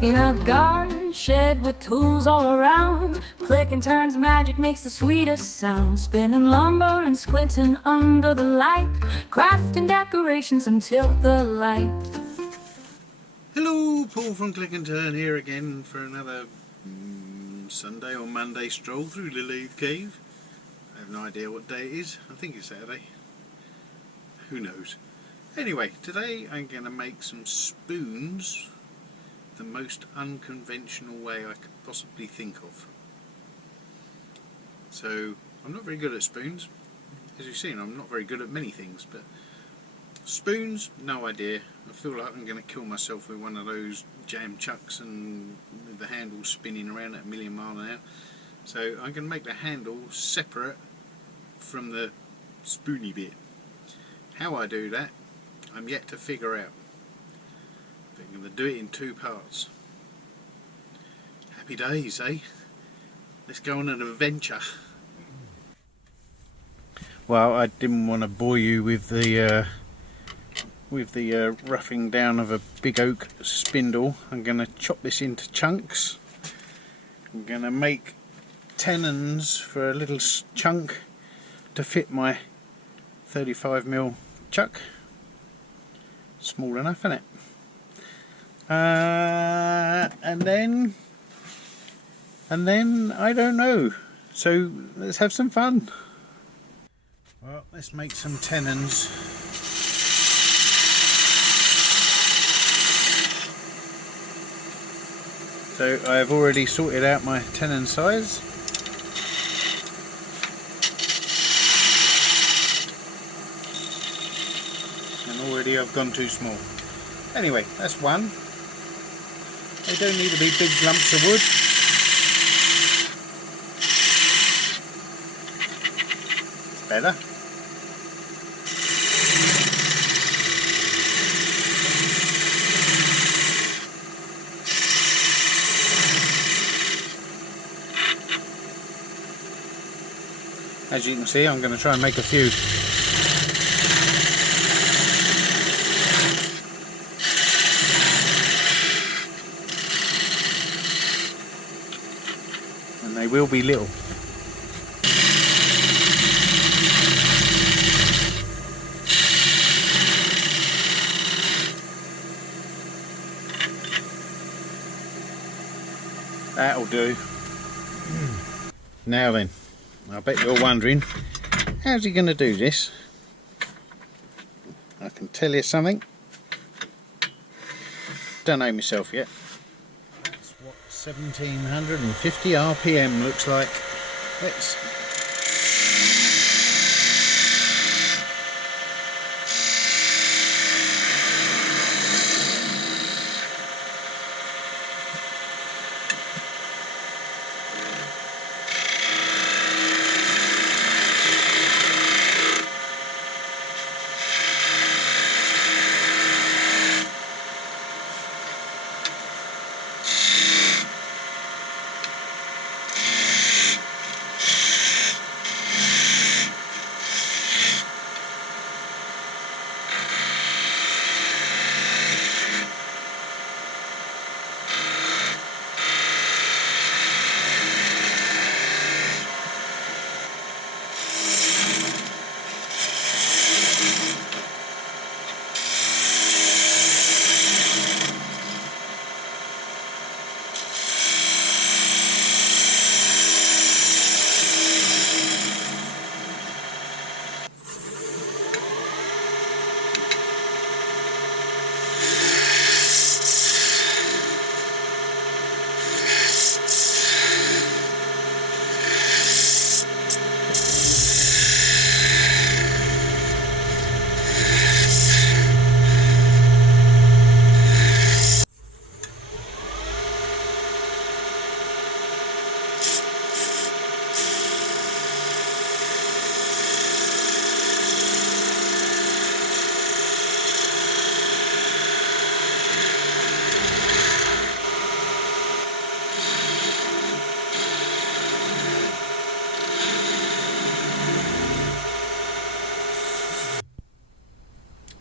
In a garden shed with tools all around, click and turn's magic makes the sweetest sound. Spinning lumber and squinting under the light, crafting decorations until the light. Hello, Paul from Click and Turn here again for another Sunday or Monday stroll through the lathe cave. I have no idea what day it is. I think it's Saturday. Who knows? Anyway, today I'm going to make some spoons the most unconventional way I could possibly think of. So, I'm not very good at spoons. As you've seen, I'm not very good at many things, but spoons, no idea. I feel like I'm going to kill myself with one of those jam chucks and with the handle spinning around at a million miles an hour. So I'm going to make the handle separate from the spoony bit. How I do that, I'm yet to figure out. But I'm going to do it in two parts. Happy days, eh? Let's go on an adventure. Well, I didn't want to bore you with the roughing down of a big oak spindle. I'm going to chop this into chunks. I'm going to make tenons for a little chunk to fit my 35mm chuck. Small enough, isn't it? And then I don't know. So let's have some fun. Well, let's make some tenons. So I've already sorted out my tenon size. And already I've gone too small. Anyway, that's one. They don't need to be big lumps of wood. It's better. As you can see, I'm going to try and make a few. And they will be little. That'll do. Now then. I bet you're wondering, how's he going to do this? I can tell you something. Don't know myself yet. That's what 1750 RPM looks like. Let's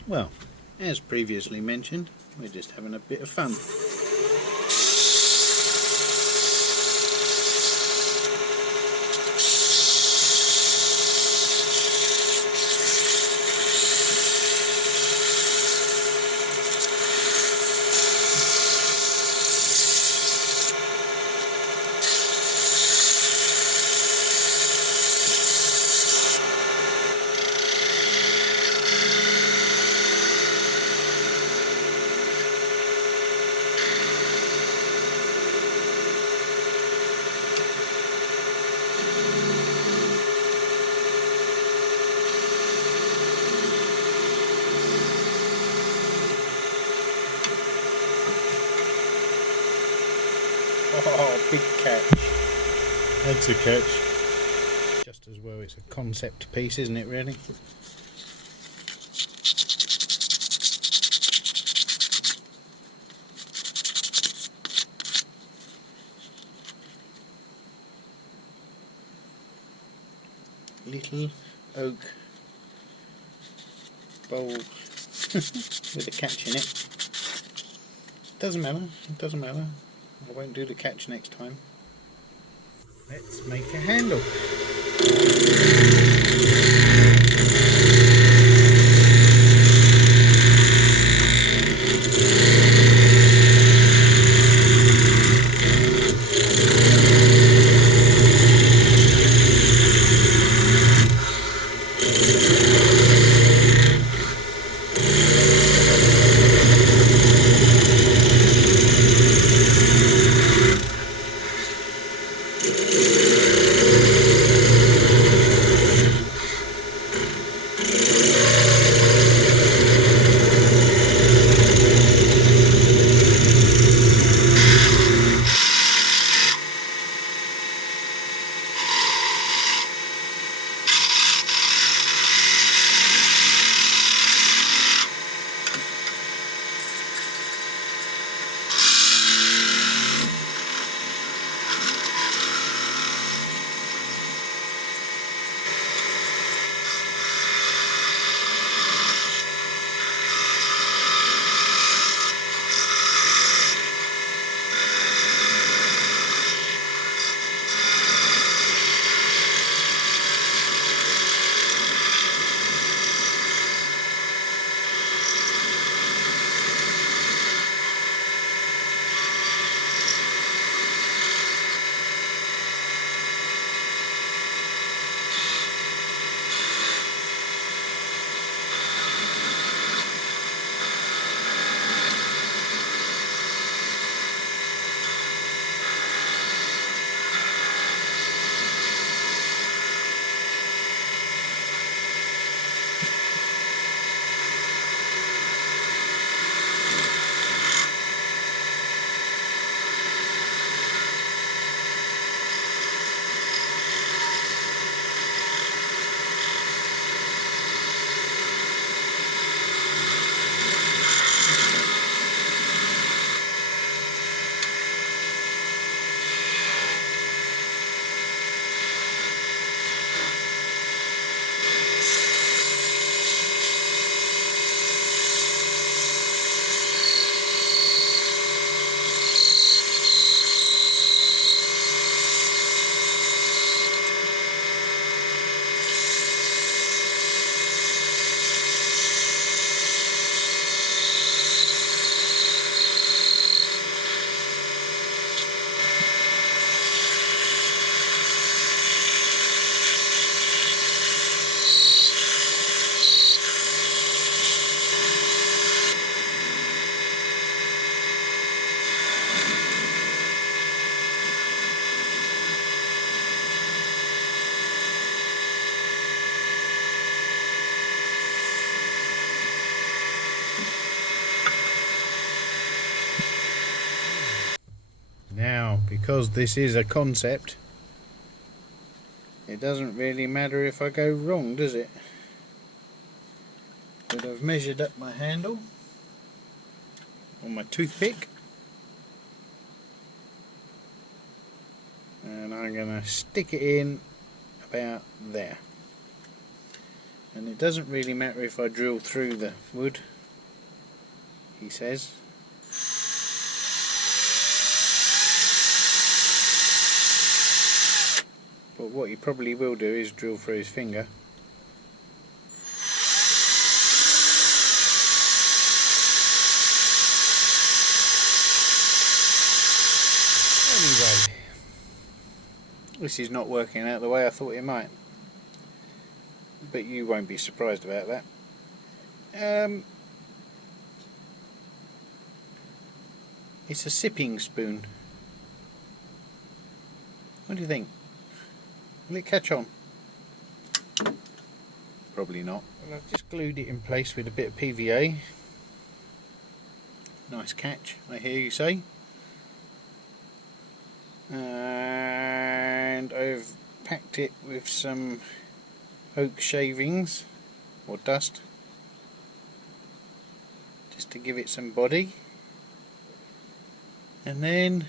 Well, as previously mentioned, we're just having a bit of fun. Oh, big catch. That's a catch. Just as well, it's a concept piece, isn't it, really? Little oak bowl with a catch in it. Doesn't matter, it doesn't matter. I won't do the catch next time. Let's make a handle. Now, because this is a concept, it doesn't really matter if I go wrong, does it? But I've measured up my handle on my toothpick, and I'm going to stick it in about there. And it doesn't really matter if I drill through the wood, he says. But what he probably will do is drill through his finger. Anyway, this is not working out the way I thought it might. But you won't be surprised about that. It's a sipping spoon. What do you think? Will it catch on? Probably not. Well, I've just glued it in place with a bit of PVA. Nice catch, I hear you say. and I've packed it with some oak shavings or dust just to give it some body, and then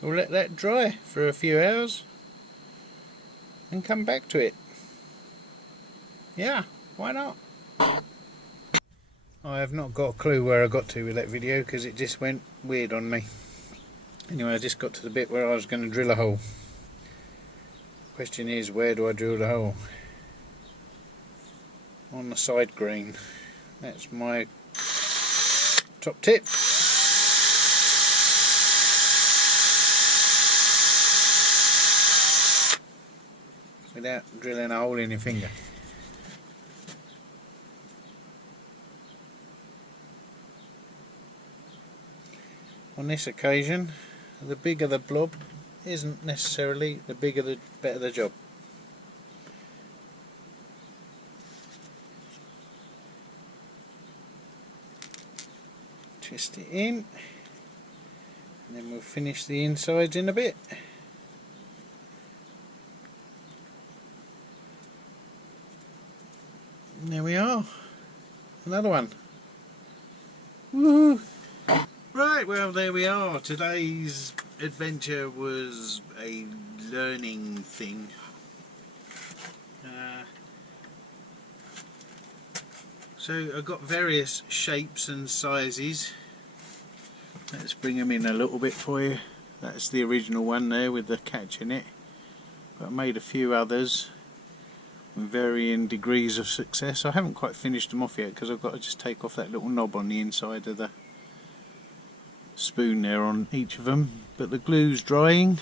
we'll let that dry for a few hours and come back to it. Yeah, why not? I have not got a clue where I got to with that video because it just went weird on me. Anyway, I just got to the bit where I was going to drill a hole. Question is, where do I drill the hole? On the side grain. That's my top tip. Without drilling a hole in your finger. On this occasion, the bigger the blob isn't necessarily the bigger the better the job. Twist it in, and then we'll finish the insides in a bit. And there we are, another one. Woo! Right, well there we are. Today's adventure was a learning thing. So I've got various shapes and sizes. Let's bring them in a little bit for you. That's the original one there with the catch in it. But I made a few others with varying degrees of success. I haven't quite finished them off yet because I've got to just take off that little knob on the inside of the spoon there on each of them. But the glue's drying.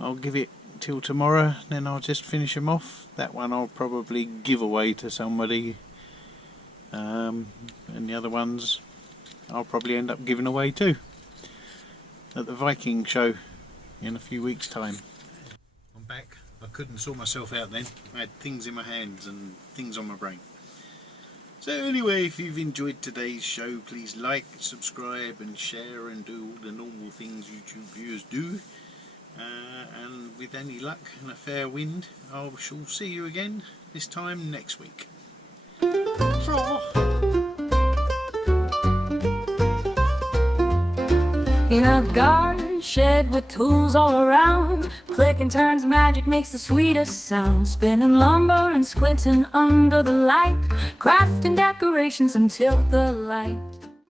I'll give it till tomorrow, then I'll just finish them off. That one I'll probably give away to somebody, and the other ones I'll probably end up giving away too at the Viking show in a few weeks' time. I'm back. I couldn't sort myself out then. I had things in my hands and things on my brain. So anyway, if you've enjoyed today's show, please like, subscribe and share and do all the normal things YouTube viewers do. And with any luck and a fair wind, I shall see you again this time next week. In a garden shed with tools all around, click and turn's magic makes the sweetest sound. Spinning lumber and squinting under the light, crafting decorations until the light.